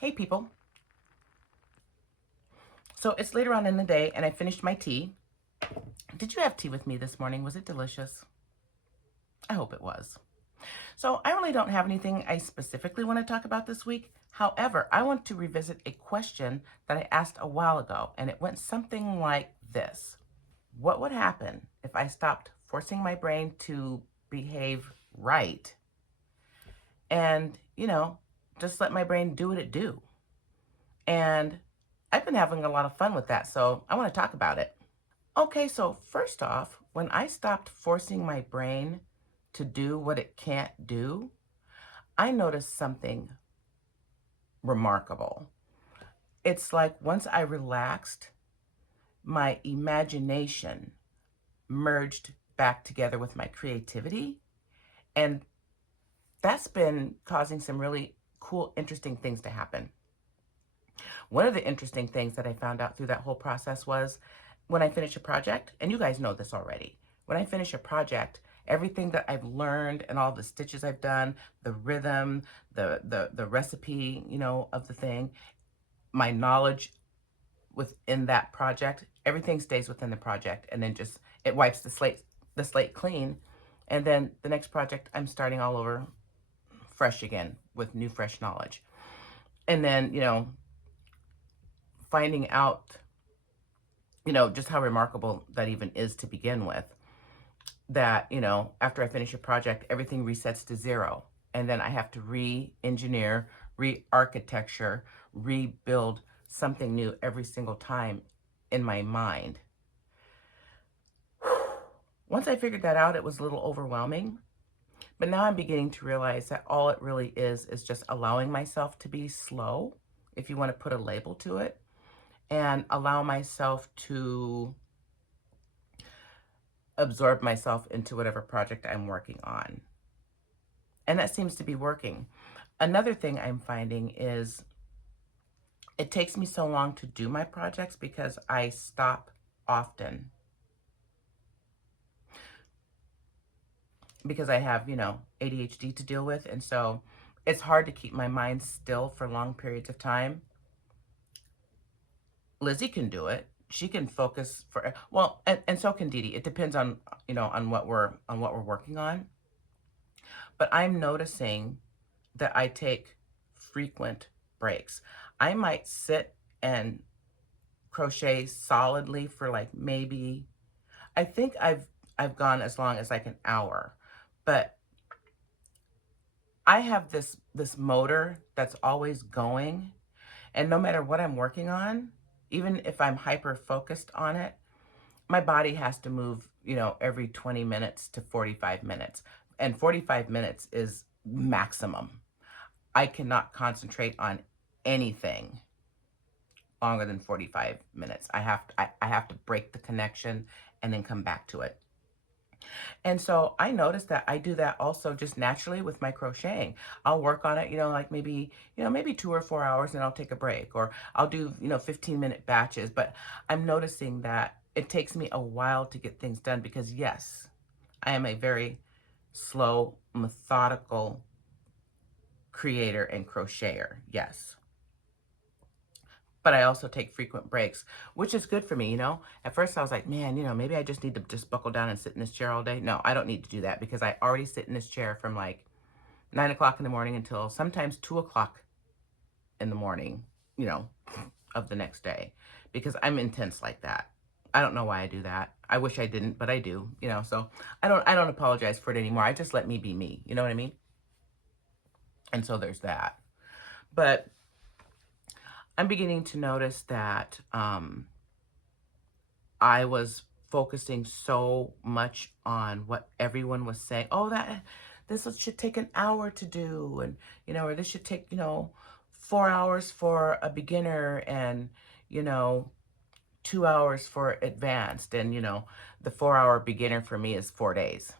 Hey people. So it's later on in the day and I finished my tea. Did you have tea with me this morning? Was it delicious? I hope it was. So I really don't have anything I specifically want to talk about this week. However, I want to revisit a question that I asked a while ago, and it went something like this. What would happen if I stopped forcing my brain to behave right and, just let my brain do what it do? And I've been having a lot of fun with that, so I want to talk about it. Okay, so first off, when I stopped forcing my brain to do what it can't do, I noticed something remarkable. It's like once I relaxed, my imagination merged back together with my creativity, and that's been causing some really cool, interesting things to happen. One of the interesting things that I found out through that whole process was when I finish a project, and you guys know this already, when I finish a project, everything that I've learned and all the stitches I've done, the rhythm, the recipe, of the thing, my knowledge within that project, everything stays within the project, and then just it wipes the slate clean. And then the next project, I'm starting all over fresh again with new fresh knowledge. And then, finding out, just how remarkable that even is to begin with. That, after I finish a project, everything resets to zero. And then I have to re-engineer, re-architecture, rebuild something new every single time in my mind. Once I figured that out, it was a little overwhelming. But now I'm beginning to realize that all it really is just allowing myself to be slow, if you want to put a label to it, and allow myself to absorb myself into whatever project I'm working on. And that seems to be working. Another thing I'm finding is it takes me so long to do my projects because I stop often. Because I have, ADHD to deal with. And so it's hard to keep my mind still for long periods of time. Lizzie can do it. She can focus for, well, and so can Dee Dee. It depends on, on what we're working on. But I'm noticing that I take frequent breaks. I might sit and crochet solidly for like maybe, I think I've gone as long as like an hour, but I have this motor that's always going, and no matter what I'm working on, even if I'm hyper focused on it, my body has to move, every 20 minutes to 45 minutes. And 45 minutes is maximum. I cannot concentrate on anything longer than 45 minutes. I have to break the connection and then come back to it. And so I noticed that I do that also just naturally with my crocheting. I'll work on it, like maybe 2 or 4 hours, and I'll take a break, or I'll do, 15-minute batches. But I'm noticing that it takes me a while to get things done because, yes, I am a very slow, methodical creator and crocheter. Yes. But I also take frequent breaks, which is good for me, At first I was like, man, maybe I just need to just buckle down and sit in this chair all day. No, I don't need to do that because I already sit in this chair from like 9 o'clock in the morning until sometimes 2 o'clock in the morning, of the next day because I'm intense like that. I don't know why I do that. I wish I didn't, but I do, you know, so I don't apologize for it anymore. I just let me be me. You know what I mean? And so there's that. But I'm beginning to notice that I was focusing so much on what everyone was saying. Oh, that this should take an hour to do, and you know, or this should take 4 hours for a beginner, and you know, 2 hours for advanced, and the 4 hour beginner for me is 4 days.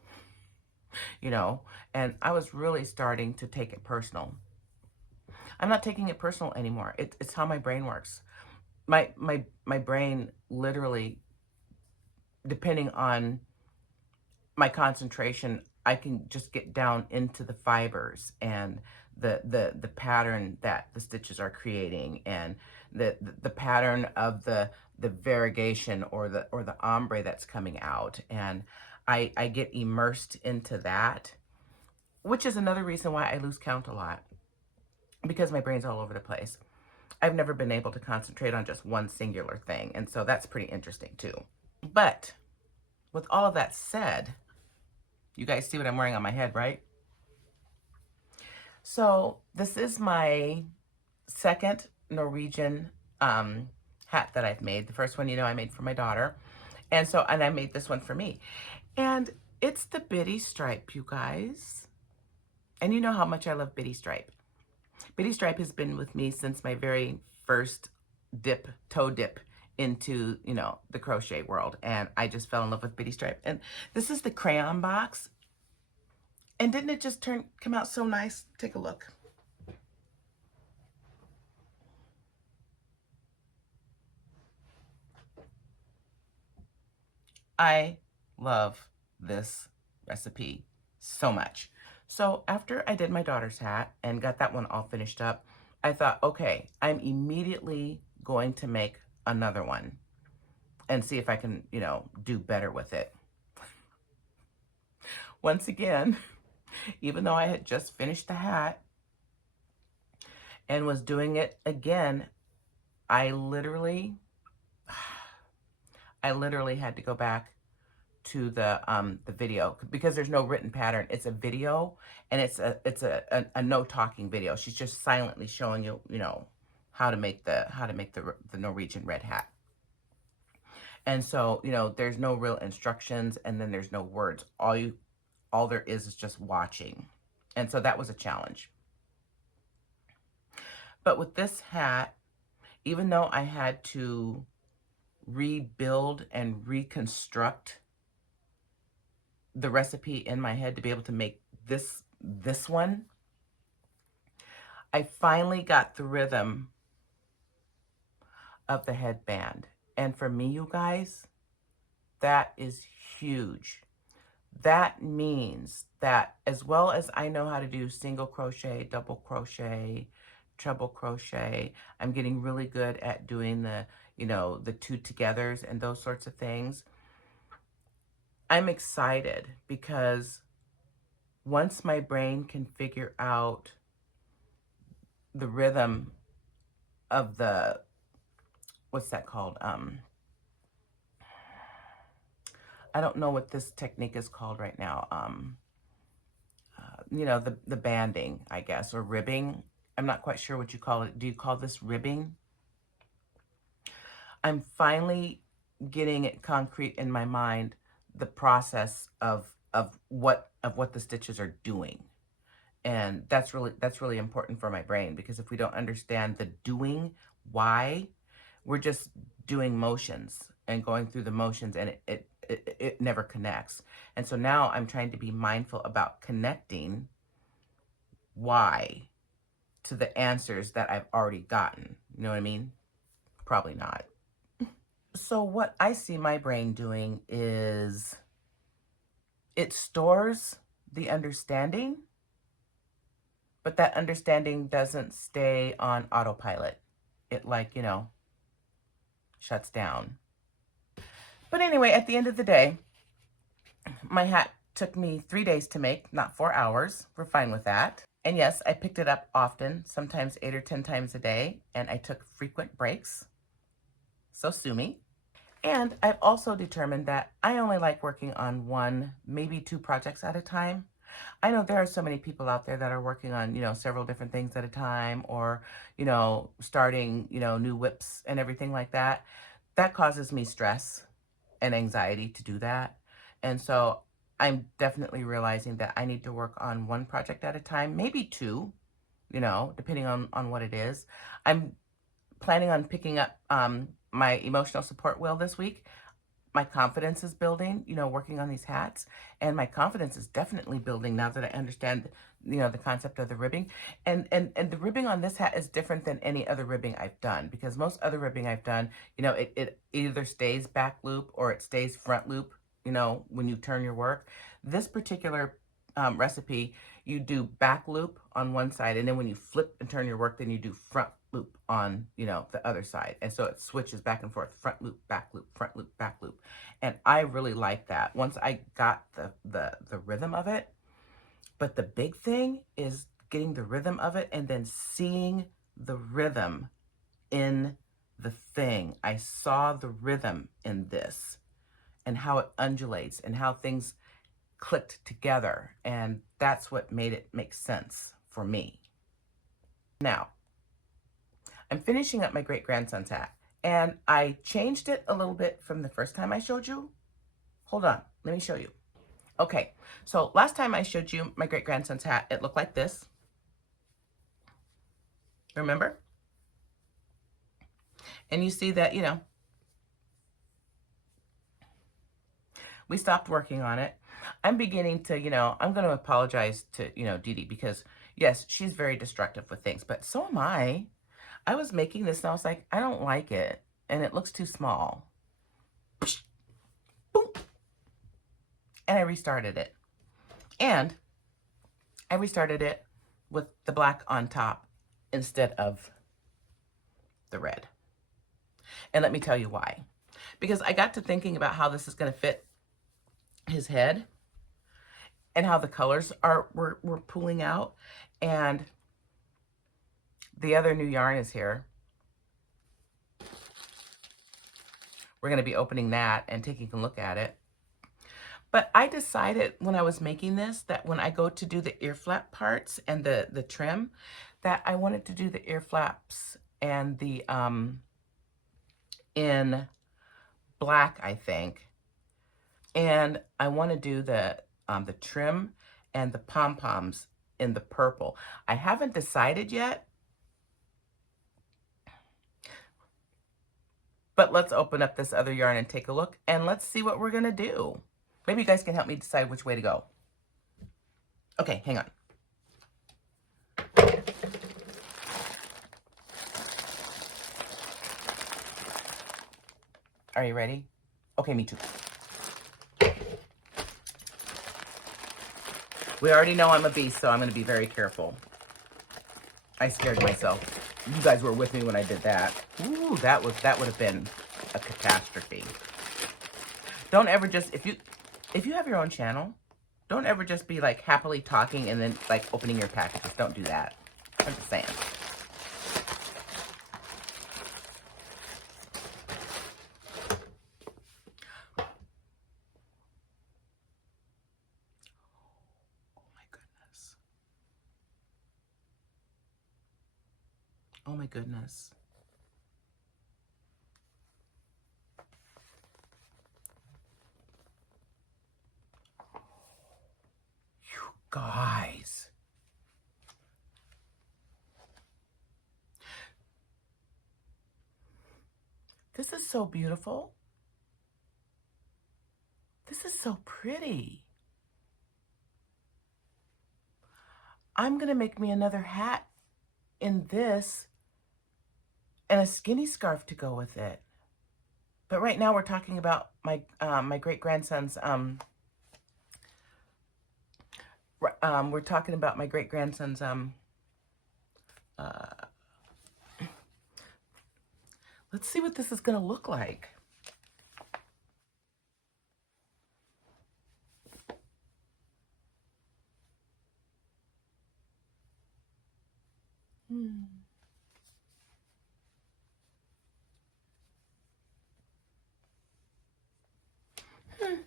You know, and I was really starting to take it personal. I'm not taking it personal anymore. It's how my brain works. My brain literally, depending on my concentration, I can just get down into the fibers and the pattern that the stitches are creating, and the pattern of the variegation or the ombre that's coming out, and I get immersed into that, which is another reason why I lose count a lot, because my brain's all over the place. I've never been able to concentrate on just one singular thing, and so that's pretty interesting too. But with all of that said, you guys see what I'm wearing on my head, right? So this is my second Norwegian hat that I've made. The first one, I made for my daughter. And I made this one for me. And it's the Biddy stripe, you guys. And you know how much I love Biddy stripe. Biddy stripe has been with me since my very first toe dip into, the crochet world. And I just fell in love with Biddy stripe. And this is the crayon box. And didn't it just come out so nice? Take a look. I love this recipe so much. So after I did my daughter's hat and got that one all finished up, I thought, okay, I'm immediately going to make another one and see if I can, do better with it. Once again, even though I had just finished the hat and was doing it again, I literally had to go back to the video because there's no written pattern. It's a video, and it's a no talking video. She's just silently showing you, how to make the Norwegian red hat. And so, there's no real instructions, and then there's no words. All there is just watching. And so that was a challenge. But with this hat, even though I had to rebuild and reconstruct the recipe in my head to be able to make this one, I finally got the rhythm of the headband. And for me, you guys, that is huge. That means that as well as I know how to do single crochet, double crochet, treble crochet, I'm getting really good at doing the two togethers and those sorts of things. I'm excited because once my brain can figure out the rhythm of what's that called? I don't know what this technique is called right now. The banding, I guess, or ribbing. I'm not quite sure what you call it. Do you call this ribbing? I'm finally getting it concrete in my mind, the process of what the stitches are doing. And that's really important for my brain, because if we don't understand the doing, why, we're just doing motions and going through the motions, and it never connects. And so now I'm trying to be mindful about connecting why to the answers that I've already gotten. You know what I mean? Probably not. So what I see my brain doing is it stores the understanding, but that understanding doesn't stay on autopilot. It shuts down. But anyway, at the end of the day, my hat took me 3 days to make, not 4 hours. We're fine with that. And yes, I picked it up often, sometimes 8 or 10 times a day, and I took frequent breaks. so sue me. And I've also determined that I only like working on one, maybe two projects at a time. I know there are so many people out there that are working on, several different things at a time, or, starting, new whips and everything like that. That causes me stress and anxiety to do that. And so I'm definitely realizing that I need to work on one project at a time, maybe two, depending on what it is. I'm planning on picking up my emotional support wheel this week. My confidence is building, working on these hats, and my confidence is definitely building now that I understand, the concept of the ribbing. And the ribbing on this hat is different than any other ribbing I've done, because most other ribbing I've done, it either stays back loop or it stays front loop, when you turn your work. This particular recipe, you do back loop on one side, and then when you flip and turn your work, then you do front loop on, the other side. And so it switches back and forth, front loop, back loop, front loop, back loop. And I really like that once I got the rhythm of it. But the big thing is getting the rhythm of it and then seeing the rhythm in the thing. I saw the rhythm in this and how it undulates and how things clicked together. And that's what made it make sense for me. Now, I'm finishing up my great-grandson's hat, and I changed it a little bit from the first time I showed you. Hold on, let me show you. Okay, so last time I showed you my great-grandson's hat, it looked like this. Remember? And you see that, we stopped working on it. I'm beginning to, I'm going to apologize to, Dee Dee, because yes, she's very destructive with things, but so am I. I was making this and I was like, I don't like it. And it looks too small. Boom. And I restarted it. And I restarted it with the black on top instead of the red. And let me tell you why. Because I got to thinking about how this is going to fit his head and how the colors were pulling out. And the other new yarn is here. We're going to be opening that and taking a look at it. But I decided when I was making this that when I go to do the ear flap parts and the trim, that I wanted to do the ear flaps and the in black, I think. And I want to do the trim and the pom-poms in the purple. I haven't decided yet, but let's open up this other yarn and take a look, and let's see what we're going to do. Maybe you guys can help me decide which way to go. Okay, hang on. Are you ready? Okay, me too. We already know I'm a beast, so I'm going to be very careful. I scared myself. You guys were with me when I did that. Ooh, that would have been a catastrophe. Don't ever just, if you have your own channel, don't ever just be like happily talking and then like opening your packages. Don't do that. I'm just saying. Oh my goodness. You guys. This is so beautiful. This is so pretty. I'm going to make me another hat in this and a skinny scarf to go with it. But right now we're talking about my my great-grandson's we're talking about my great-grandson's let's see what this is going to look like.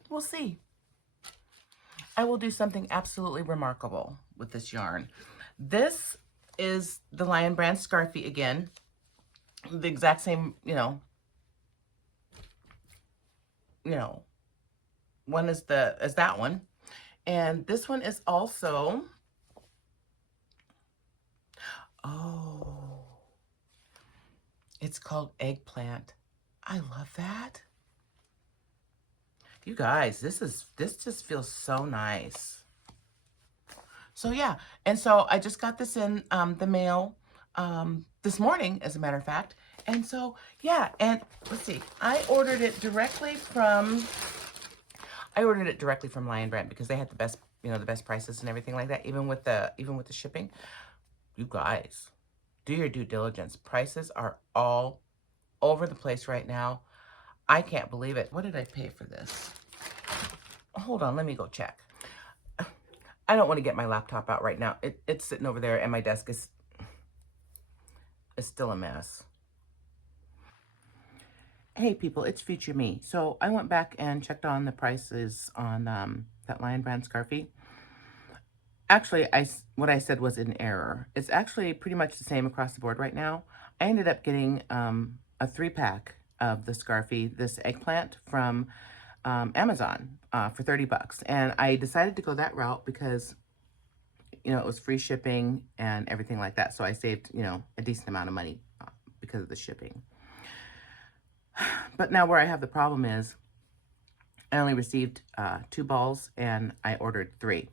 We'll see. I will do something absolutely remarkable with this yarn. This is the Lion Brand Scarfy again. The exact same, one as that one. And this one is also, oh, it's called Eggplant. I love that. You guys, this just feels so nice. So yeah, and so I just got this in the mail this morning, as a matter of fact. And so yeah, and let's see, I ordered it directly from Lion Brand because they had the best, the best prices and everything like that, even with the shipping. You guys, do your due diligence. Prices are all over the place right now. I can't believe it. What did I pay for this? Hold on, let me go check. I don't want to get my laptop out right now. It's sitting over there, and my desk is still a mess. Hey people, it's future me. So I went back and checked on the prices on that Lion Brand Scarfy. Actually, what I said was in error. It's actually pretty much the same across the board right now. I ended up getting a 3-pack of the Scarfy, this eggplant, from Amazon for $30. And I decided to go that route because, it was free shipping and everything like that. So I saved, a decent amount of money because of the shipping. But now where I have the problem is I only received 2 balls and I ordered 3.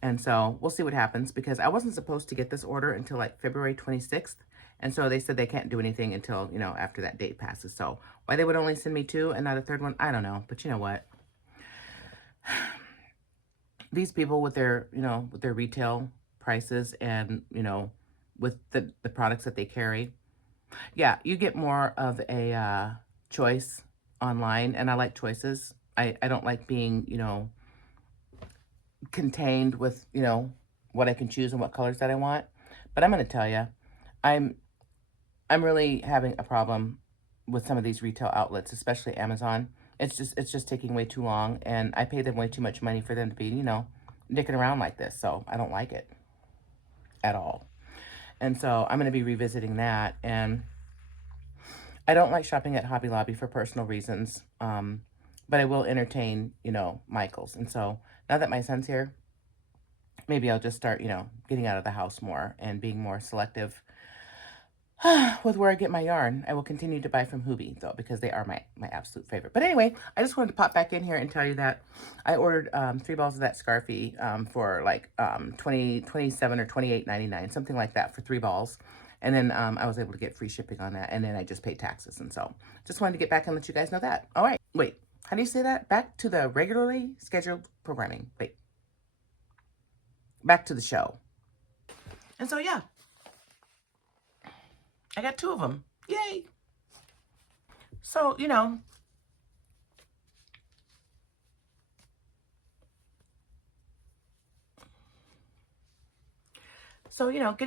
And so we'll see what happens because I wasn't supposed to get this order until like February 26th. And so they said they can't do anything until, after that date passes. So why they would only send me 2 and not a 3rd one, I don't know. But you know what? These people with their, with their retail prices and, with the products that they carry, yeah, you get more of a choice online. And I like choices. I don't like being, contained with, what I can choose and what colors that I want. But I'm going to tell you, I'm really having a problem with some of these retail outlets, especially Amazon. It's just taking way too long, and I pay them way too much money for them to be, dicking around like this. So I don't like it at all. And so I'm going to be revisiting that. And I don't like shopping at Hobby Lobby for personal reasons. But I will entertain, Michael's. And so now that my son's here, maybe I'll just start, getting out of the house more and being more selective with where I get my yarn. I will continue to buy from Hubie, though, because they are my absolute favorite. But anyway, I just wanted to pop back in here and tell you that I ordered 3 balls of that Scarfy for like $27 or $28.99, something like that for 3 balls. And then I was able to get free shipping on that. And then I just paid taxes. And so just wanted to get back and let you guys know that. All right. Wait, how do you say that? Back to the regularly scheduled programming. Wait. Back to the show. And so, yeah. I got 2 of them. Yay. So, getting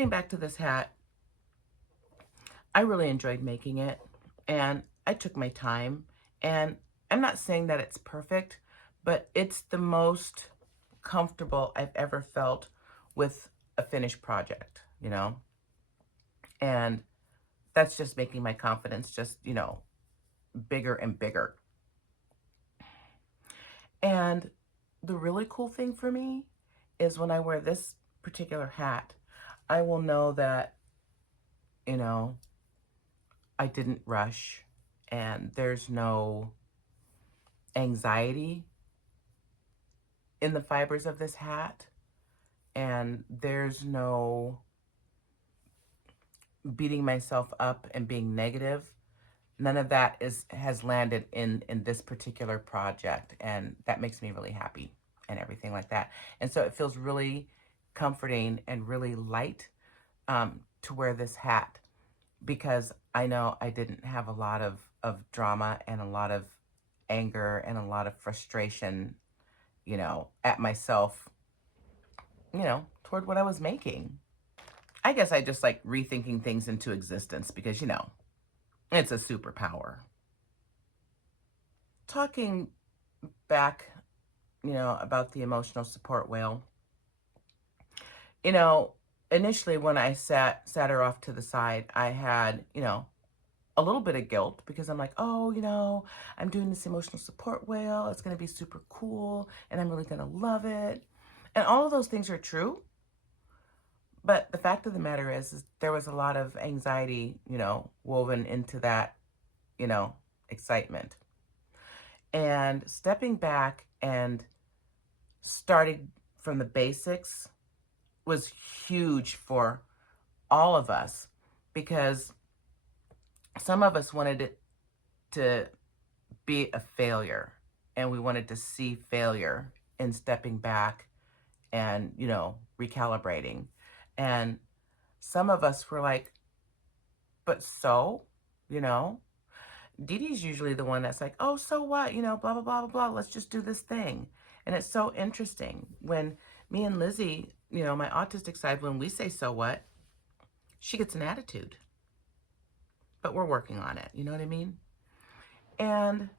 back to this hat, I really enjoyed making it, and I took my time, and I'm not saying that it's perfect, but it's the most comfortable I've ever felt with a finished project, and that's just making my confidence just, bigger and bigger. And the really cool thing for me is when I wear this particular hat, I will know that, I didn't rush and there's no anxiety in the fibers of this hat, and there's no beating myself up and being negative. None of that has landed in this particular project, and that makes me really happy and everything like that. And so it feels really comforting and really light to wear this hat, because I know I didn't have a lot of drama and a lot of anger and a lot of frustration, at myself, toward what I was making. I guess I just like rethinking things into existence because, it's a superpower. Talking back, about the emotional support wheel, initially when I sat her off to the side, I had, a little bit of guilt because I'm like, oh, I'm doing this emotional support whale. It's going to be super cool and I'm really going to love it. And all of those things are true. But the fact of the matter is there was a lot of anxiety, woven into that, you know, excitement. And stepping back and starting from the basics was huge for all of us because some of us wanted it to be a failure and we wanted to see failure in stepping back and, recalibrating. And some of us were like, but so, you know, Dee Dee's usually the one that's like, oh, so what, blah, blah, blah, blah, blah, let's just do this thing. And it's so interesting when me and Lizzie, my autistic side, when we say so what, she gets an attitude. But we're working on it, you know what I mean? And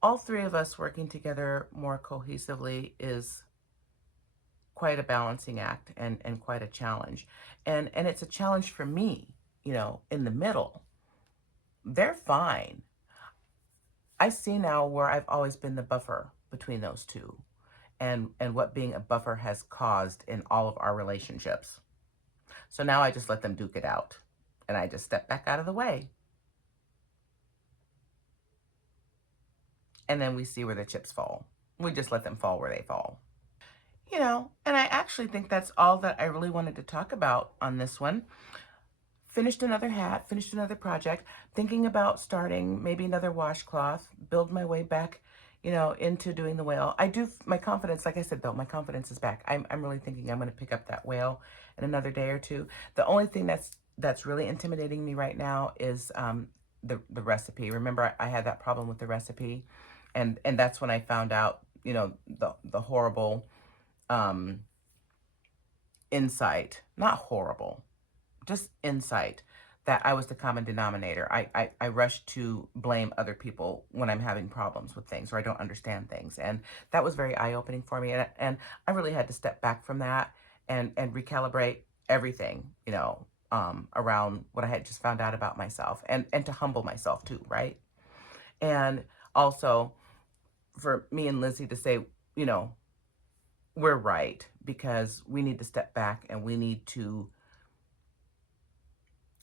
all three of us working together more cohesively is quite a balancing act and quite a challenge. And it's a challenge for me, in the middle. They're fine. I see now where I've always been the buffer between those two and what being a buffer has caused in all of our relationships. So now I just let them duke it out and I just step back out of the way. And then we see where the chips fall. We just let them fall where they fall. And I actually think that's all that I really wanted to talk about on this one. Finished another hat, finished another project, thinking about starting maybe another washcloth, build my way back, into doing the whale. My confidence, like I said, though, my confidence is back. I'm really thinking I'm going to pick up that whale in another day or two. The only thing that's really intimidating me right now is the recipe. Remember, I had that problem with the recipe, and that's when I found out, the horrible insight, not horrible, just insight that I was the common denominator. I rush to blame other people when I'm having problems with things or I don't understand things. And that was very eye-opening for me. And I really had to step back from that and recalibrate everything, around what I had just found out about myself and to humble myself too, right? And also for me and Lizzie to say, we're right because we need to step back and we need to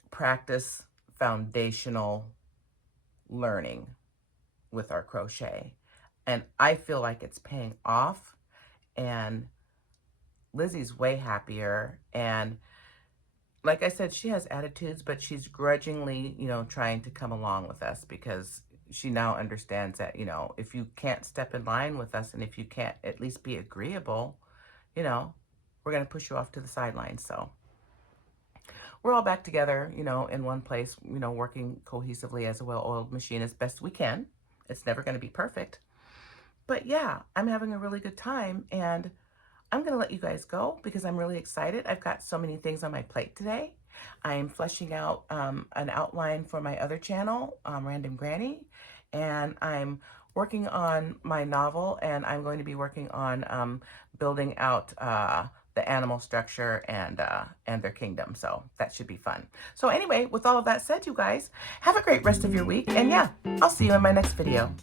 practice foundational learning with our crochet. And I feel like it's paying off and Lizzie's way happier. And like I said, she has attitudes, but she's grudgingly, trying to come along with us because she now understands that, if you can't step in line with us and if you can't at least be agreeable, we're going to push you off to the sidelines. So we're all back together, in one place, working cohesively as a well-oiled machine as best we can. It's never going to be perfect. But yeah, I'm having a really good time and I'm going to let you guys go because I'm really excited. I've got so many things on my plate today. I'm fleshing out an outline for my other channel, Random Granny, and I'm working on my novel, and I'm going to be working on building out the animal structure and their kingdom. So that should be fun. So anyway, with all of that said, you guys, have a great rest of your week. And yeah, I'll see you in my next video.